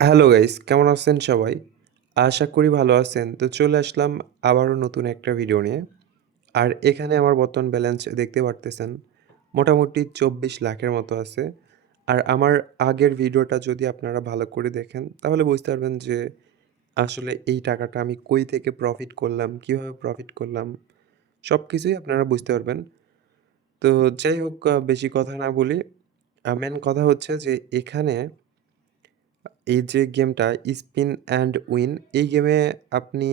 Hello guys, কেমন আছেন সবাই? আশা করি ভালো আছেন। তো চলে আসলাম আবারও নতুন একটা ভিডিও নিয়ে। আর এখানে আমার বর্তমান ব্যালেন্স দেখতে পারতেছেন। মোটামুটি ২৪ লাখের মতো আছে। আর আমার আগের ভিডিওটা যদি আপনারা ভালো করে দেখেন, তাহলে বুঝতে পারবেন যে আসলে এই টাকাটা আমি কই থেকে প্রফিট করলাম, কিভাবে প্রফিট করলাম, সবকিছুই আপনারা বুঝতে পারবেন। তো যাই হোক, বেশি কথা না বলি। মেইন কথা হচ্ছে যে এখানে এই যে গেমটা স্পিন অ্যান্ড উইন, এই গেমে আপনি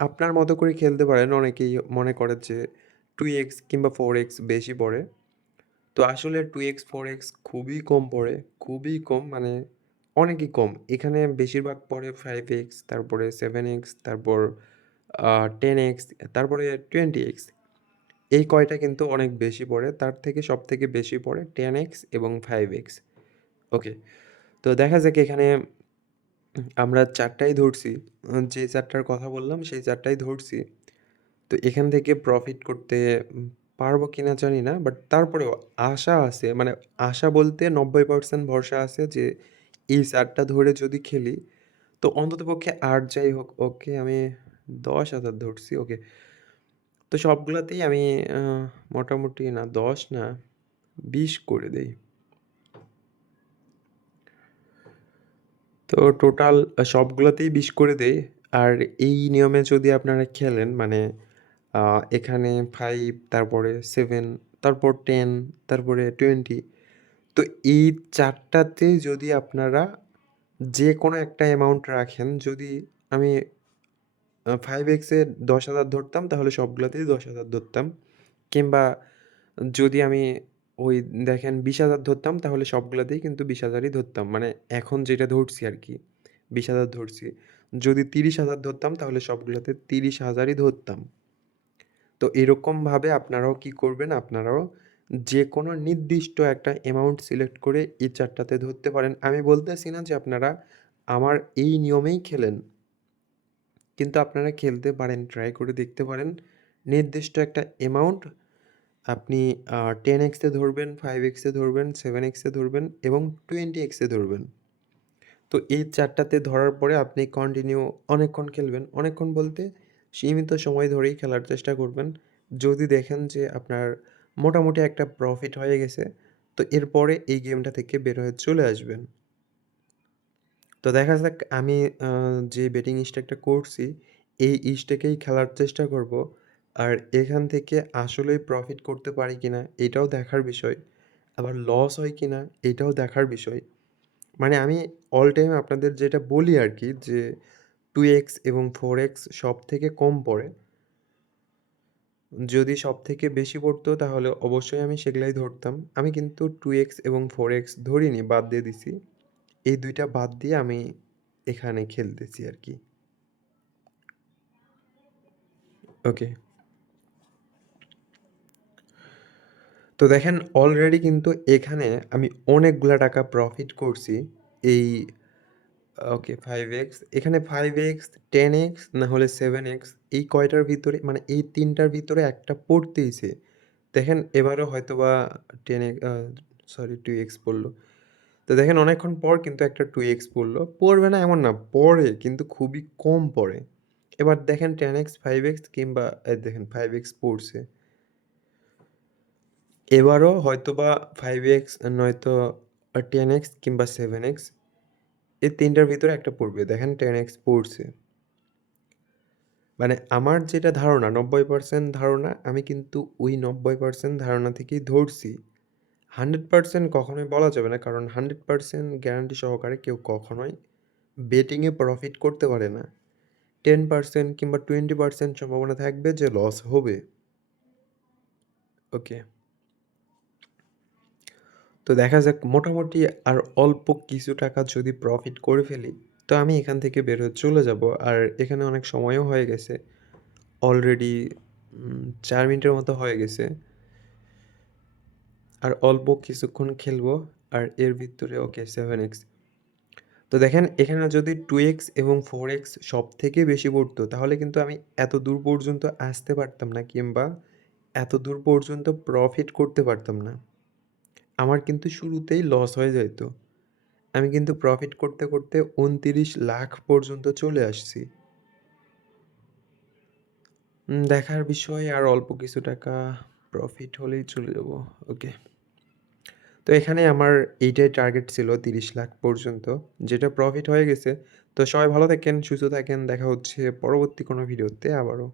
আপনার মতো করে খেলতে পারেন। অনেকেই মনে করে যে 2x কিংবা 4x বেশি পড়ে। তো আসলে 2x 4x খুবই কম পড়ে, খুবই কম, মানে অনেকই কম। এখানে বেশিরভাগ পড়ে 5x, তারপরে 7x, তারপর 10x, তারপরে 20x। এই কয়টা কিন্তু অনেক বেশি পড়ে। তার থেকে সবথেকে বেশি পড়ে 10x এবং 5x। ওকে। তো দেখা যাক এখানে আমরা ৪ টাই ধরছি। যে ৪ টার কথা বললাম সেই ৪ টাই ধরছি। তো এখান থেকে প্রফিট করতে পারবো কিনা জানি না। বাট তারপরেও আশা আছে। মানে আশা বলতে ৯০% ভরসা আছে যে এই ৪ টা ধরে যদি খেলি, তো অন্ততপক্ষে আর যাই হোক, ওকে আমি ১০,০০০ ধরছি। ওকে। তো সবগুলাতেই আমি আ মোটামুটি না ১০ না ২০ করে দেই। তো টোটাল সবগুলাতেই ২০ করে দেই। আর এই নিয়মে যদি আপনারা খেলেন, মানে আ এখানে ৫, তারপরে ৭, তারপর ১০, তারপরে ২০। তো এই ৪ টাতে যদি আপনারা যেকোনো একটা অ্যামাউন্ট রাখেন, যদি আমি 5x এ ১০,০০০ ধরতাম তাহলে সবগুলাতেই ১০,০০০ ধরতাম। কিংবা যদি আমি ওই দেখেন ২০,০০০ ধরতাম তাহলে সবগুলাতেই কিন্তু ২০,০০০ই ধরতাম। মানে এখন যেটা ধরছি আরকি, ২০,০০০ ধরছি। যদি ৩০,০০০ ধরতাম তাহলে সবগুলাতে ৩০,০০০ই ধরতাম। তো এরকমভাবে আপনারাও কি করবেন? আপনারাও যেকোনো নির্দিষ্ট একটা অ্যামাউন্ট সিলেক্ট করে এই ৪ টাতে ধরতে পারেন। আমি বলতেছি না যে আপনারা আমার এই নিয়মেই খেলেন। কিন্তু আপনারা খেলতে পারেন, ট্রাই করে দেখতে পারেন। নির্দিষ্ট একটা অ্যামাউন্ট আপনি 10x এ ধরবেন, 5x এ ধরবেন, 7x এ ধরবেন এবং 20x এ ধরবেন। তো এই ৪ টাতে ধরার পরে আপনি কন্টিনিউ অনেকক্ষণ খেলবেন। অনেকক্ষণ বলতে সীমিত সময় ধরেই খেলার চেষ্টা করবেন। যদি দেখেন যে আপনার মোটামুটি একটা প্রফিট হয়ে গেছে, তো এরপরে এই গেমটা থেকে বের হয়ে চলে আসবেন। তো দেখা যাক আমি আ যে বেটিং স্ট্যাকটা করছি, এই স্ট্যাকেই খেলার চেষ্টা করব। আর এখান থেকে আসলেই প্রফিট করতে পারি কিনা এটাও দেখার বিষয়। আবার লস হয় কিনা এটাও দেখার বিষয়। মানে আমি অল টাইম আপনাদের যেটা বলি আরকি যে 2x এবং 4x সবথেকে কম পড়ে। যদি সবথেকে বেশি পড়তো তাহলে অবশ্যই আমি সেগুলাই ধরতাম। আমি কিন্তু 2x এবং 4x ধরিনি, বাদ দিয়ে দিছি। এই ২ টা বাদ দিয়ে আমি এখানে খেলতেছি আরকি। ওকে। তো দেখেন অলরেডি কিন্তু এখানে আমি অনেকগুলা টাকা প্রফিট করছি। এই ওকে 5x, এখানে 5x, 10x না হলে 7x, এই কয়টার ভিতরে, মানে এই ৩ টার ভিতরে একটা পড়তেইছে। দেখেন এবারও হয়তোবা 10 এ সরি 2x পড়ল। তো দেখেন অনেকক্ষণ পর কিন্তু একটা 2x পড়ল। পড়বে না এমন না, পড়ে কিন্তু খুবই কম পড়ে। এবার দেখেন 10x, 5x কিংবা এই দেখেন 5x পড়ছে। এবারও হয়তোবা 5x নয়তো 10x কিংবা 7x, এই ৩ টার ভিতরে একটা পড়বে। দেখেন 10x পড়ছে। মানে আমার যেটা ধারণা ৯০% ধারণা, আমি কিন্তু ওই ৯০% ধারণা থেকেই ধরছি। 100% কখনোই বলা যাবে না। কারণ 100% গ্যারান্টি সহকারে কেউ কখনোই বেটিংয়ে প্রফিট করতে পারে না। 10% কিংবা 20% সম্ভাবনা থাকবে যে লস হবে। ওকে। তো দেখা যাক মোটামুটি আর অল্প কিছু টাকা যদি প্রফিট করে ফেলি, তো আমি এখান থেকে বের হয়ে চলে যাবো। আর এখানে অনেক সময়ও হয়ে গেছে। অলরেডি ৪ মিনিটের মতো হয়ে গেছে। আর অল্প কিছুক্ষণ খেলবো। আর এর ভিতরে ওকে 7x। তো দেখেন এখানে যদি 2x এবং 4x সবথেকে বেশি পড়তো তাহলে কিন্তু আমি এত দূর পর্যন্ত আসতে পারতাম না, কিংবা এত দূর পর্যন্ত প্রফিট করতে পারতাম না। আমার কিন্তু শুরুতেই লস হয়ে যাইত। আমি কিন্তু প্রফিট করতে, করতে ২৯,০০,০০০ পর্যন্ত চলে আসছি। দেখার বিষয় আর অল্প কিছু টাকা প্রফিট হলেই চলে যাব। ওকে। তো এখানে আমার এইটাই টার্গেট ছিল ৩০,০০,০০০ পর্যন্ত, যেটা প্রফিট হয়ে গেছে। তো সবাই ভালো থাকেন, সুস্থ থাকেন। দেখা হচ্ছে পরবর্তী কোনো ভিডিওতে আবারও।